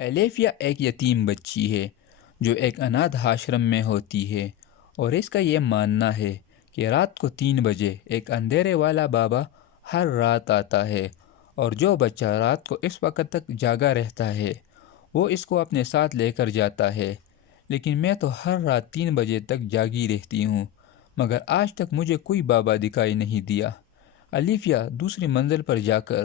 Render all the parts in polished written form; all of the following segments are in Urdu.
ایلیفیا ایک یتیم بچی ہے جو ایک انادھ آشرم میں ہوتی ہے، اور اس کا یہ ماننا ہے کہ رات کو 3 بجے ایک اندھیرے والا بابا ہر رات آتا ہے، اور جو بچہ رات کو اس وقت تک جاگا رہتا ہے وہ اس کو اپنے ساتھ لے کر جاتا ہے۔ لیکن میں تو ہر رات 3 بجے تک جاگی رہتی ہوں، مگر آج تک مجھے کوئی بابا دکھائی نہیں دیا۔ الیفیا دوسری منزل پر جا کر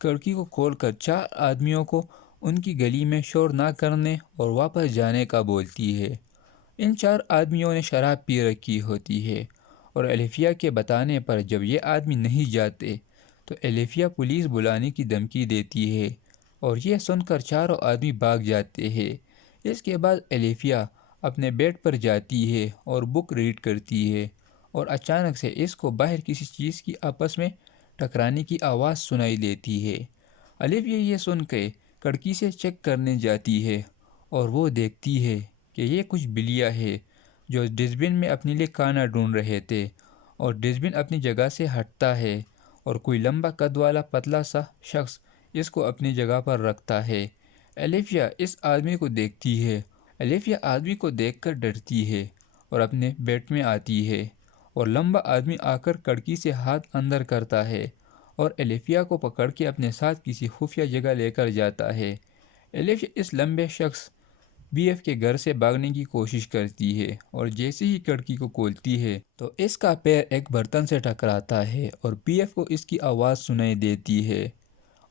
کھڑکی کو کھول کر 4 آدمیوں کو ان کی گلی میں شور نہ کرنے اور واپس جانے کا بولتی ہے۔ ان 4 آدمیوں نے شراب پی رکھی ہوتی ہے، اور الیفیا کے بتانے پر جب یہ آدمی نہیں جاتے تو الیفیا پولیس بلانے کی دھمکی دیتی ہے، اور یہ سن کر چاروں آدمی بھاگ جاتے ہیں۔ اس کے بعد الیفیا اپنے بیڈ پر جاتی ہے اور بک ریڈ کرتی ہے، اور اچانک سے اس کو باہر کسی چیز کی آپس میں ٹکرانے کی آواز سنائی دیتی ہے۔ الیفیا یہ سن کے کھڑکی سے چیک کرنے جاتی ہے، اور وہ دیکھتی ہے کہ یہ کچھ بلیاں ہے جو ڈسٹ بن میں اپنے لیے کھانا ڈھونڈ رہے تھے، اور ڈسٹ بن اپنی جگہ سے ہٹتا ہے اور کوئی لمبا قد والا پتلا سا شخص اس کو اپنی جگہ پر رکھتا ہے۔ الیفیا اس آدمی کو دیکھتی ہے۔ الیفیا آدمی کو دیکھ کر ڈرتی ہے اور اپنے بیڈ میں آتی ہے، اور لمبا آدمی آ کر کھڑکی سے ہاتھ اندر کرتا ہے اور الیفیا کو پکڑ کے اپنے ساتھ کسی خفیہ جگہ لے کر جاتا ہے۔ الیفیا اس لمبے شخص بی ایف کے گھر سے بھاگنے کی کوشش کرتی ہے، اور جیسے ہی کھڑکی کو کھولتی ہے تو اس کا پیر ایک برتن سے ٹکراتا ہے اور بی ایف کو اس کی آواز سنائی دیتی ہے،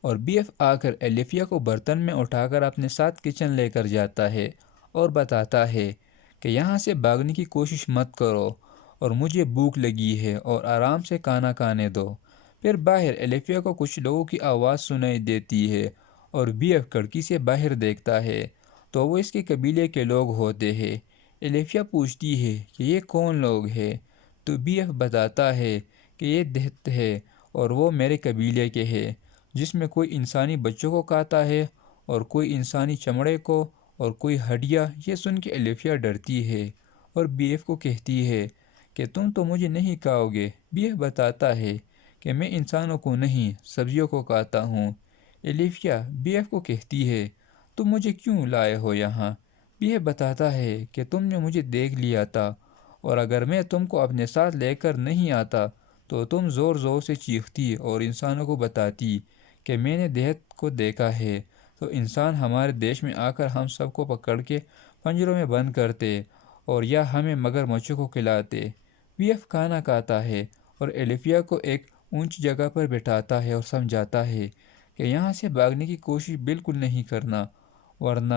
اور بی ایف آ کر الیفیا کو برتن میں اٹھا کر اپنے ساتھ کچن لے کر جاتا ہے اور بتاتا ہے کہ یہاں سے بھاگنے کی کوشش مت کرو، اور مجھے بھوک لگی ہے اور آرام سے کھانا کھانے دو۔ پھر باہر الیفیا کو کچھ لوگوں کی آواز سنائی دیتی ہے، اور بی ایف کھڑکی سے باہر دیکھتا ہے تو وہ اس کے قبیلے کے لوگ ہوتے ہیں۔ الیفیا پوچھتی ہے کہ یہ کون لوگ ہیں، تو بی ایف بتاتا ہے کہ یہ دہت ہے اور وہ میرے قبیلے کے ہیں، جس میں کوئی انسانی بچوں کو کھاتا ہے اور کوئی انسانی چمڑے کو اور کوئی ہڈیاں۔ یہ سن کے الیفیا ڈرتی ہے اور بی ایف کو کہتی ہے کہ تم تو مجھے نہیں کھاؤ گے۔ بی ایف بتاتا ہے کہ میں انسانوں کو نہیں، سبزیوں کو کھاتا ہوں۔ الیفیا بی ایف کو کہتی ہے تم مجھے کیوں لائے ہو یہاں؟ بی ایف بتاتا ہے کہ تم نے مجھے دیکھ لیا تھا، اور اگر میں تم کو اپنے ساتھ لے کر نہیں آتا تو تم زور زور سے چیختی اور انسانوں کو بتاتی کہ میں نے دہت کو دیکھا ہے، تو انسان ہمارے دیش میں آ کر ہم سب کو پکڑ کے پنجروں میں بند کرتے اور یا ہمیں مگر مچھوں کو کھلاتے۔ بی ایف کھانا کھاتا ہے اور الیفیا کو ایک اونچی جگہ پر بٹھاتا ہے اور سمجھاتا ہے کہ یہاں سے بھاگنے کی کوشش بالکل نہیں کرنا، ورنہ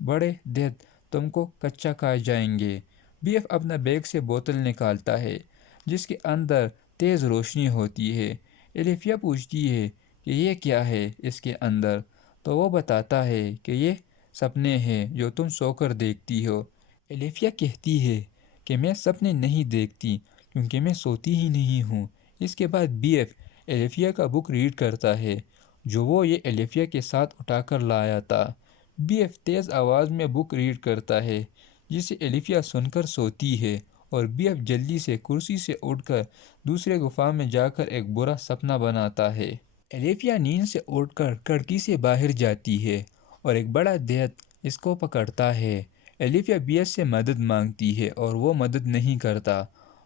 بڑے دہت تم کو کچا کھا جائیں گے۔ بی ایف اپنا بیگ سے بوتل نکالتا ہے جس کے اندر تیز روشنی ہوتی ہے۔ الیفیا پوچھتی ہے کہ یہ کیا ہے اس کے اندر، تو وہ بتاتا ہے کہ یہ سپنے ہیں جو تم سو کر دیکھتی ہو۔ الیفیا کہتی ہے کہ میں سپنے نہیں دیکھتی کیونکہ میں سوتی ہی نہیں ہوں۔ اس کے بعد بی ایف الیفیا کا بک ریڈ کرتا ہے جو وہ یہ الیفیا کے ساتھ اٹھا کر لایا تھا۔ بی ایف تیز آواز میں بک ریڈ کرتا ہے جسے الیفیا سن کر سوتی ہے، اور بی ایف جلدی سے کرسی سے اٹھ کر دوسرے گفا میں جا کر ایک برا سپنا بناتا ہے۔ الیفیا نیند سے اٹھ کر کھڑکی سے باہر جاتی ہے اور ایک بڑا دہت اس کو پکڑتا ہے۔ الیفیا بی ایف سے مدد مانگتی ہے اور وہ مدد نہیں کرتا،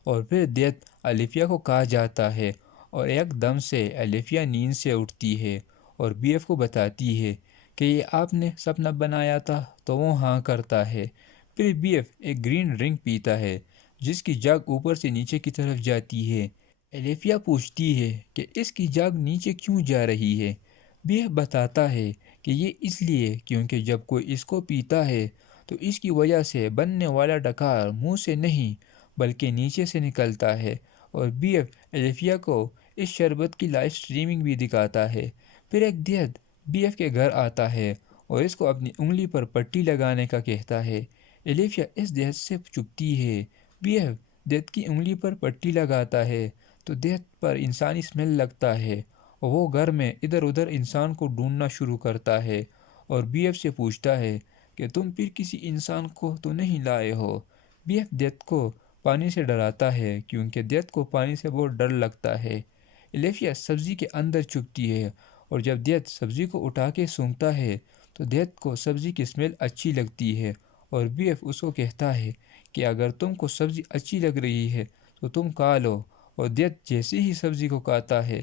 اور پھر دہت الیفیا کو کھا جاتا ہے، اور ایک دم سے الیفیا نیند سے اٹھتی ہے اور بی ایف کو بتاتی ہے کہ یہ آپ نے سپنا بنایا تھا، تو وہ ہاں کرتا ہے۔ پھر بی ایف ایک گرین ڈرنک پیتا ہے جس کی جگ اوپر سے نیچے کی طرف جاتی ہے۔ الیفیا پوچھتی ہے کہ اس کی جگ نیچے کیوں جا رہی ہے؟ بی ایف بتاتا ہے کہ یہ اس لیے کیونکہ جب کوئی اس کو پیتا ہے تو اس کی وجہ سے بننے والا ڈکار منہ سے نہیں بلکہ نیچے سے نکلتا ہے، اور بی ایف الیفیا کو اس شربت کی لائیو سٹریمنگ بھی دکھاتا ہے۔ پھر ایک دہت بی ایف کے گھر آتا ہے اور اس کو اپنی انگلی پر پٹی لگانے کا کہتا ہے۔ الیفیا اس دہت سے چپتی ہے۔ بی ایف دہت کی انگلی پر پٹی لگاتا ہے تو دہت پر انسانی سمیل لگتا ہے، اور وہ گھر میں ادھر ادھر انسان کو ڈھونڈنا شروع کرتا ہے، اور بی ایف سے پوچھتا ہے کہ تم پھر کسی انسان کو تو نہیں لائے ہو؟ بی ایف دہت کو پانی سے ڈراتا ہے کیونکہ دہت کو پانی سے بہت ڈر لگتا ہے۔ الیفیا سبزی کے اندر چھپتی ہے، اور جب دہت سبزی کو اٹھا کے سونگھتا ہے تو دیت کو سبزی کی اسمیل اچھی لگتی ہے اور بی ایف اس کو کہتا ہے کہ اگر تم کو سبزی اچھی لگ رہی ہے تو تم کھا لو، اور دیت جیسے ہی سبزی کو کھاتا ہے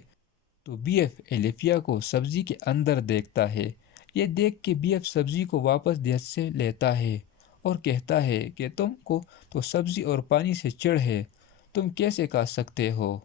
تو بی ایف ایلیفیا کو سبزی کے اندر دیکھتا ہے۔ یہ دیکھ کے بی ایف سبزی کو واپس دیت سے لیتا ہے اور کہتا ہے کہ تم کو تو سبزی اور پانی سے چڑ ہے، تم کیسے کھا سکتے ہو؟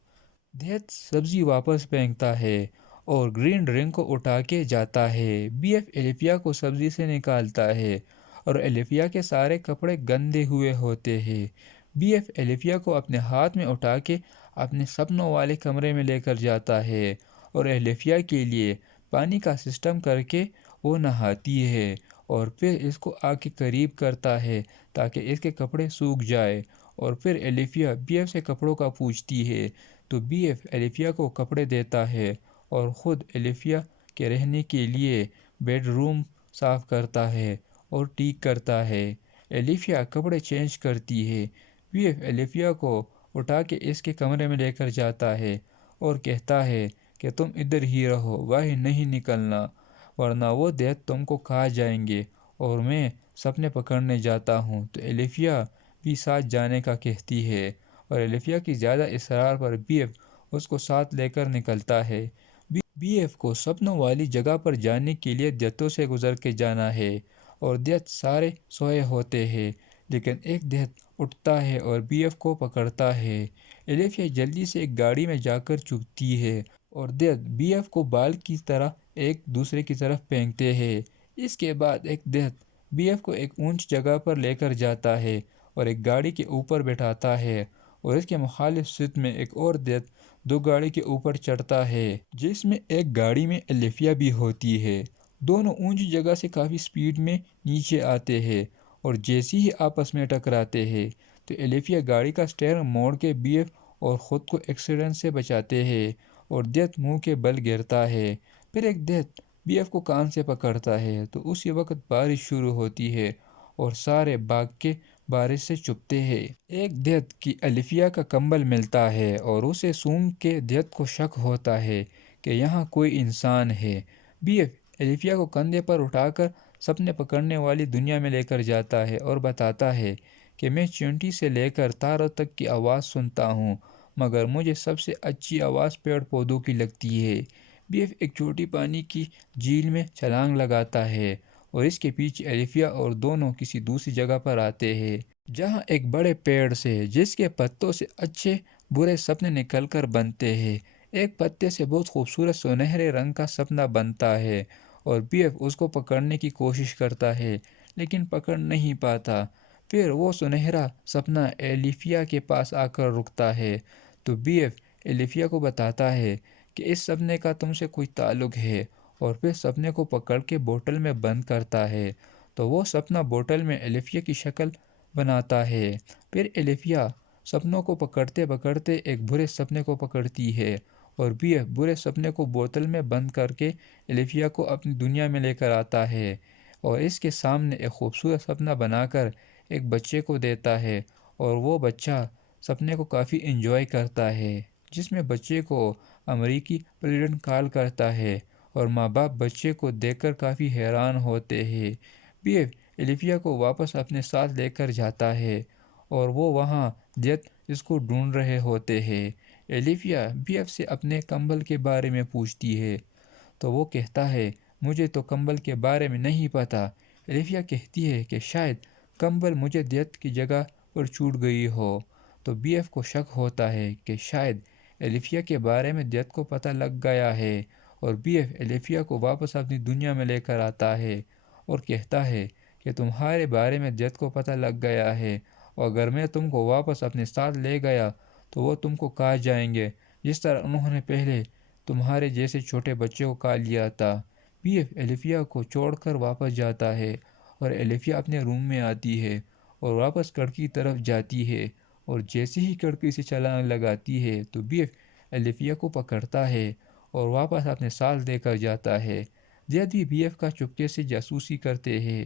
دیت سبزی واپس پھینکتا ہے اور گرین رنگ کو اٹھا کے جاتا ہے۔ بی ایف ایلیفیا کو سبزی سے نکالتا ہے اور ایلیفیا کے سارے کپڑے گندے ہوئے ہوتے ہیں۔ بی ایف ایلیفیا کو اپنے ہاتھ میں اٹھا کے اپنے سپنوں والے کمرے میں لے کر جاتا ہے اور ایلیفیا کے لیے پانی کا سسٹم کر کے وہ نہاتی ہے اور پھر اس کو آ کے قریب کرتا ہے تاکہ اس کے کپڑے سوکھ جائے، اور پھر ایلیفیا بی ایف سے کپڑوں کا پوچھتی ہے تو بی ایف ایلیفیا کو کپڑے دیتا ہے اور خود ایلیفیا کے رہنے کے لیے بیڈ روم صاف کرتا ہے اور ٹھیک کرتا ہے۔ ایلیفیا کپڑے چینج کرتی ہے۔ بی ایف ایلیفیا کو اٹھا کے اس کے کمرے میں لے کر جاتا ہے اور کہتا ہے کہ تم ادھر ہی رہو، باہر نہیں نکلنا، ورنہ وہ دیت تم کو کھا جائیں گے اور میں سپنے پکڑنے جاتا ہوں۔ تو ایلیفیا بھی ساتھ جانے کا کہتی ہے اور ایلیفیا کی زیادہ اصرار پر بی ایف اس کو ساتھ لے کر نکلتا ہے۔ بی ایف کو سپنوں والی جگہ پر جانے کے لیے دیتوں سے گزر کے جانا ہے اور دیت سارے سوئے ہوتے ہیں، لیکن ایک دیت اٹھتا ہے اور بی ایف کو پکڑتا ہے۔ ایلیفیا جلدی سے ایک گاڑی میں جا کر چھپتی ہے اور دیت بی ایف کو بال کی طرح ایک دوسرے کی طرف پھینکتے ہیں۔ اس کے بعد ایک دیت بی ایف کو ایک اونچی جگہ پر لے کر جاتا ہے اور ایک گاڑی کے اوپر بٹھاتا ہے، اور اس کے مخالف سمت میں ایک اور دیت دو گاڑی کے اوپر چڑھتا ہے جس میں ایک گاڑی میں ایلیفیا بھی ہوتی ہے۔ دونوں اونچی جگہ سے کافی سپیڈ میں نیچے آتے ہیں اور جیسے ہی آپس میں ٹکراتے ہیں تو ایلیفیا گاڑی کا سٹیئرنگ موڑ کے بی ایف اور خود کو ایکسیڈنٹ سے بچاتے ہیں اور دیت منہ کے بل گرتا ہے۔ پھر ایک دیت بی ایف کو کان سے پکڑتا ہے تو اسی وقت بارش شروع ہوتی ہے اور سارے بھاگ کے بارش سے چھپتے ہیں۔ ایک دیت کی ایلیفیا کا کمبل ملتا ہے اور اسے سونگھ کے دیت کو شک ہوتا ہے کہ یہاں کوئی انسان ہے۔ بی ایف ایلیفیا کو کندھے پر اٹھا کر سپنے پکڑنے والی دنیا میں لے کر جاتا ہے اور بتاتا ہے کہ میں چیونٹی سے لے کر تاروں تک کی آواز سنتا ہوں، مگر مجھے سب سے اچھی آواز پیڑ پودوں کی لگتی ہے۔ بی ایف ایک چھوٹی پانی کی جھیل میں چھلانگ لگاتا ہے اور اس کے پیچھے ایلیفیا اور دونوں کسی دوسری جگہ پر آتے ہیں جہاں ایک بڑے پیڑ سے جس کے پتوں سے اچھے برے سپنے نکل کر بنتے ہیں، ایک پتے سے بہت خوبصورت سنہرے رنگ کا سپنا بنتا ہے اور بی ایف اس کو پکڑنے کی کوشش کرتا ہے لیکن پکڑ نہیں پاتا۔ پھر وہ سنہرا سپنا ایلیفیا کے پاس آ کر رکتا ہے تو بی ایف ایلیفیا کو بتاتا ہے کہ اس سپنے کا تم سے کوئی تعلق ہے، اور پھر سپنے کو پکڑ کے بوتل میں بند کرتا ہے تو وہ سپنا بوتل میں ایلیفیا کی شکل بناتا ہے۔ پھر ایلیفیا سپنوں کو پکڑتے پکڑتے ایک برے سپنے کو پکڑتی ہے اور بی ایف برے سپنے کو بوتل میں بند کر کے ایلیفیا کو اپنی دنیا میں لے کر آتا ہے اور اس کے سامنے ایک خوبصورت سپنا بنا کر ایک بچے کو دیتا ہے، اور وہ بچہ سپنے کو کافی انجوائے کرتا ہے جس میں بچے کو امریکی پریزیڈنٹ کال کرتا ہے اور ماں باپ بچے کو دیکھ کر کافی حیران ہوتے ہیں۔ بی ایف ایلیفیا کو واپس اپنے ساتھ لے کر جاتا ہے اور وہ وہاں دیت اس کو ڈھونڈ رہے ہوتے ہیں۔ ایلیفیا بی ایف سے اپنے کمبل کے بارے میں پوچھتی ہے تو وہ کہتا ہے مجھے تو کمبل کے بارے میں نہیں پتہ۔ ایلیفیا کہتی ہے کہ شاید کمبل مجھے دیت کی جگہ پر چھوٹ گئی ہو، تو بی ایف کو شک ہوتا ہے کہ شاید ایلیفیا کے بارے میں دیت کو پتہ لگ گیا ہے، اور بی ایف ایلیفیا کو واپس اپنی دنیا میں لے کر آتا ہے اور کہتا ہے کہ تمہارے بارے میں دیت کو پتہ لگ گیا ہے، اور اگر میں تم کو واپس اپنے ساتھ لے گیا تو وہ تم کو کھا جائیں گے جس طرح انہوں نے پہلے تمہارے جیسے چھوٹے بچے کو کھا لیا تھا۔ بی ایف ایلیفیا کو چھوڑ کر واپس جاتا ہے اور ایلیفیا اپنے روم میں آتی ہے اور واپس کھڑکی کی طرف جاتی ہے، اور جیسے ہی کھڑکی سے چھلانگ لگاتی ہے تو بی ایف ایلیفیا کو پکڑتا ہے اور واپس اپنے ساتھ لے کر جاتا ہے۔ دیت بھی بی ایف کا چپکے سے جاسوسی کرتے ہیں۔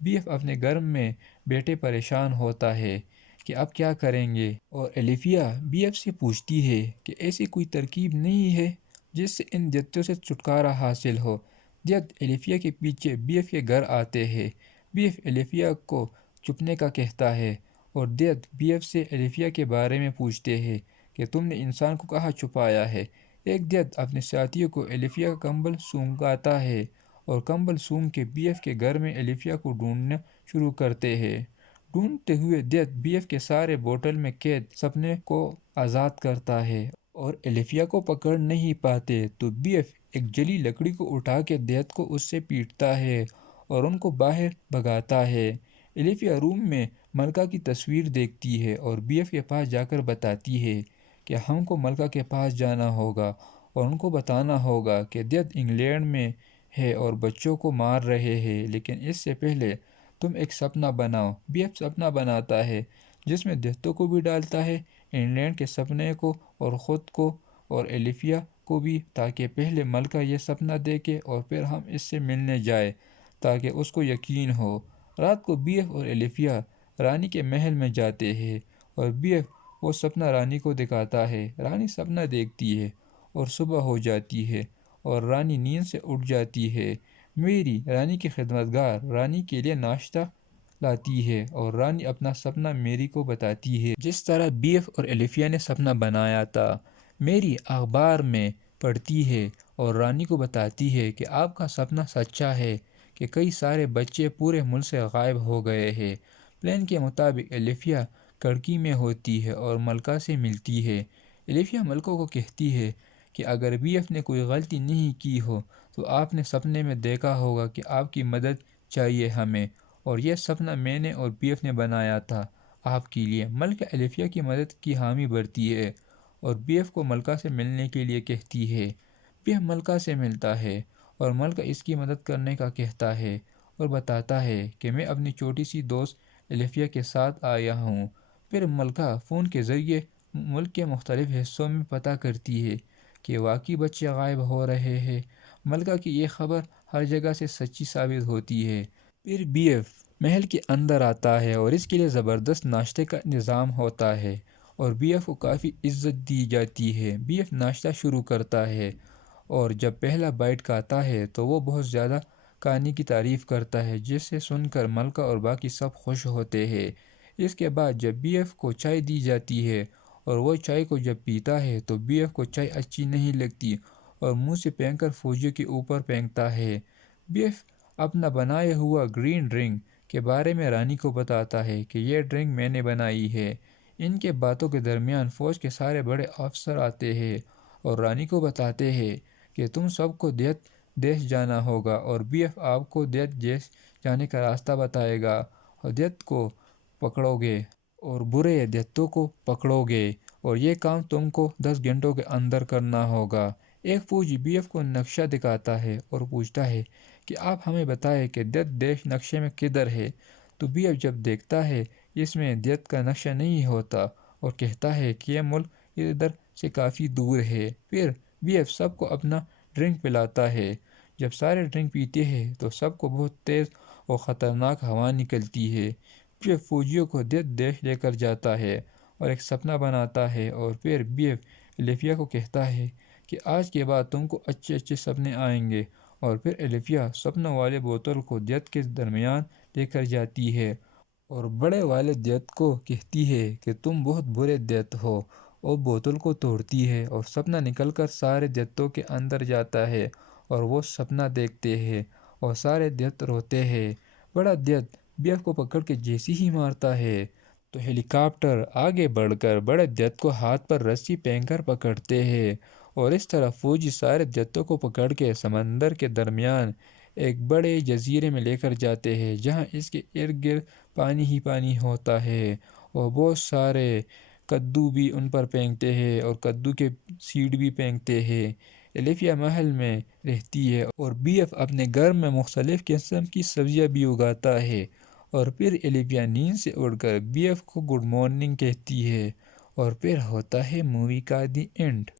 بی ایف اپنے گھر میں بیٹھے پریشان ہوتا ہے کہ اب کیا کریں گے، اور ایلیفیا بی ایف سے پوچھتی ہے کہ ایسی کوئی ترکیب نہیں ہے جس سے ان دیتوں سے چھٹکارا حاصل ہو۔ دیت ایلیفیا کے پیچھے بی ایف کے گھر آتے ہیں۔ بی ایف ایلیفیا کو چھپنے کا کہتا ہے اور دیت بی ایف سے ایلیفیا کے بارے میں پوچھتے ہیں کہ تم نے انسان کو کہاں چھپایا ہے۔ ایک دیت اپنے ساتھیوں کو ایلیفیا کا کمبل سونگھاتا ہے اور کمبل سونگھ کے بی ایف کے گھر میں ایلیفیا کو ڈھونڈنا شروع کرتے ہیں۔ ڈھونڈتے ہوئے دیت بی ایف کے سارے بوتل میں قید سپنے کو آزاد کرتا ہے اور ایلیفیا کو پکڑ نہیں پاتے تو بی ایف ایک جلی لکڑی کو اٹھا کے دیت کو اس سے پیٹتا ہے اور ان کو باہر بھگاتا ہے۔ ایلیفیا روم میں ملکہ کی تصویر دیکھتی ہے اور بی ایف کے پاس جا کر بتاتی ہے کہ ہم کو ملکہ کے پاس جانا ہوگا اور ان کو بتانا ہوگا کہ دیت انگلینڈ میں ہے اور بچوں کو مار رہے ہیں، لیکن اس سے پہلے تم ایک سپنا بناؤ۔ بی ایف سپنا بناتا ہے جس میں دیتوں کو بھی ڈالتا ہے، انگلینڈ کے سپنے کو اور خود کو اور ایلیفیا کو بھی، تاکہ پہلے ملکہ یہ سپنا دیکھے اور پھر ہم اس سے ملنے جائیں تاکہ اس کو یقین ہو۔ رات کو بی ایف اور ایلیفیا رانی کے محل میں جاتے ہیں اور بی ایف وہ سپنا رانی کو دکھاتا ہے۔ رانی سپنا دیکھتی ہے اور صبح ہو جاتی ہے اور رانی نیند سے اٹھ جاتی ہے۔ میری رانی کی خدمتگار رانی کے لیے ناشتہ لاتی ہے اور رانی اپنا سپنا میری کو بتاتی ہے جس طرح بی ایف اور ایلیفیا نے سپنا بنایا تھا۔ میری اخبار میں پڑھتی ہے اور رانی کو بتاتی ہے کہ آپ کا سپنا سچا ہے کہ کئی سارے بچے پورے ملک سے غائب ہو گئے ہیں۔ پلان کے مطابق ایلیفیا کھڑکی میں ہوتی ہے اور ملکہ سے ملتی ہے۔ ایلیفیا ملکہ کو کہتی ہے کہ اگر بی ایف نے کوئی غلطی نہیں کی ہو تو آپ نے سپنے میں دیکھا ہوگا کہ آپ کی مدد چاہیے ہمیں، اور یہ سپنا میں نے اور بی ایف نے بنایا تھا آپ کے لیے۔ ملکہ ایلیفیا کی مدد کی حامی بھرتی ہے اور بی ایف کو ملکہ سے ملنے کے لیے کہتی ہے۔ بی ایف ملکہ سے ملتا ہے اور ملکہ اس کی مدد کرنے کا کہتا ہے اور بتاتا ہے کہ میں اپنی چھوٹی سی دوست ایلیفیا کے ساتھ آیا ہوں۔ پھر ملکہ فون کے ذریعے ملک کے مختلف حصوں میں پتہ کرتی ہے کہ واقعی بچے غائب ہو رہے ہیں۔ ملکہ کی یہ خبر ہر جگہ سے سچی ثابت ہوتی ہے۔ پھر بی ایف محل کے اندر آتا ہے اور اس کے لیے زبردست ناشتے کا انتظام ہوتا ہے اور بی ایف کو کافی عزت دی جاتی ہے۔ بی ایف ناشتہ شروع کرتا ہے اور جب پہلا بائٹ کھاتا ہے تو وہ بہت زیادہ کھانے کی تعریف کرتا ہے، جسے سن کر ملکہ اور باقی سب خوش ہوتے ہیں۔ اس کے بعد جب بی ایف کو چائے دی جاتی ہے اور وہ چائے کو جب پیتا ہے تو بی ایف کو چائے اچھی نہیں لگتی اور منہ سے پھینک کر فوجیوں کے اوپر پھینکتا ہے۔ بی ایف اپنا بنایا ہوا گرین ڈرنک کے بارے میں رانی کو بتاتا ہے کہ یہ ڈرنک میں نے بنائی ہے۔ ان کے باتوں کے درمیان فوج کے سارے بڑے افسر آتے ہیں اور رانی کو بتاتے ہیں کہ تم سب کو دیت دیش جانا ہوگا اور بی ایف آپ کو دیت دیش جانے کا راستہ بتائے گا اور دیت کو پکڑو گے اور برے دیتوں کو پکڑو گے اور یہ کام تم کو 10 گھنٹوں کے اندر کرنا ہوگا۔ ایک فوجی بی ایف کو نقشہ دکھاتا ہے اور پوچھتا ہے کہ آپ ہمیں بتائیں کہ دیت دیش نقشے میں کدھر ہے، تو بی ایف جب دیکھتا ہے اس میں دیت کا نقشہ نہیں ہوتا اور کہتا ہے کہ یہ ملک ادھر سے کافی دور ہے۔ پھر بی ایف سب کو اپنا ڈرنک پلاتا ہے۔ جب سارے ڈرنک پیتے ہیں تو سب کو بہت تیز اور خطرناک ہوا نکلتی ہے۔ بی ایف فوجیوں کو دیت دیش لے کر جاتا ہے اور ایک سپنا بناتا ہے اور پھر بی ایف ایلیفیا کو کہتا ہے کہ آج کے بعد تم کو اچھے اچھے سپنے آئیں گے، اور پھر ایلیفیا سپنوں والے بوتل کو دیت کے درمیان لے کر جاتی ہے اور بڑے والے دیت کو کہتی ہے کہ تم بہت برے دیت ہو، اور بوتل کو توڑتی ہے اور سپنا نکل کر سارے دیتوں کے اندر جاتا ہے اور وہ سپنا دیکھتے ہیں اور سارے دیت روتے ہیں۔ بڑا دیت بی ایف کو پکڑ کے جیسے ہی مارتا ہے تو ہیلی کاپٹر آگے بڑھ کر بڑے دیت کو ہاتھ پر رسی پہن کر پکڑتے ہیں اور اس طرح فوجی سارے دیتوں کو پکڑ کے سمندر کے درمیان ایک بڑے جزیرے میں لے کر جاتے ہیں، جہاں اس کے ارد گرد پانی ہی پانی ہوتا ہے اور بہت سارے کدو بھی ان پر پھینکتے ہیں اور کدو کے سیڈ بھی پھینکتے ہیں۔ ایلیفیا محل میں رہتی ہے اور بی ایف اپنے گھر میں مختلف قسم کی سبزیاں بھی اگاتا ہے، اور پھر ایلیفیا نیند سے اٹھ کر بی ایف کو گڈ مارننگ کہتی ہے اور پھر ہوتا ہے مووی کا دی اینڈ۔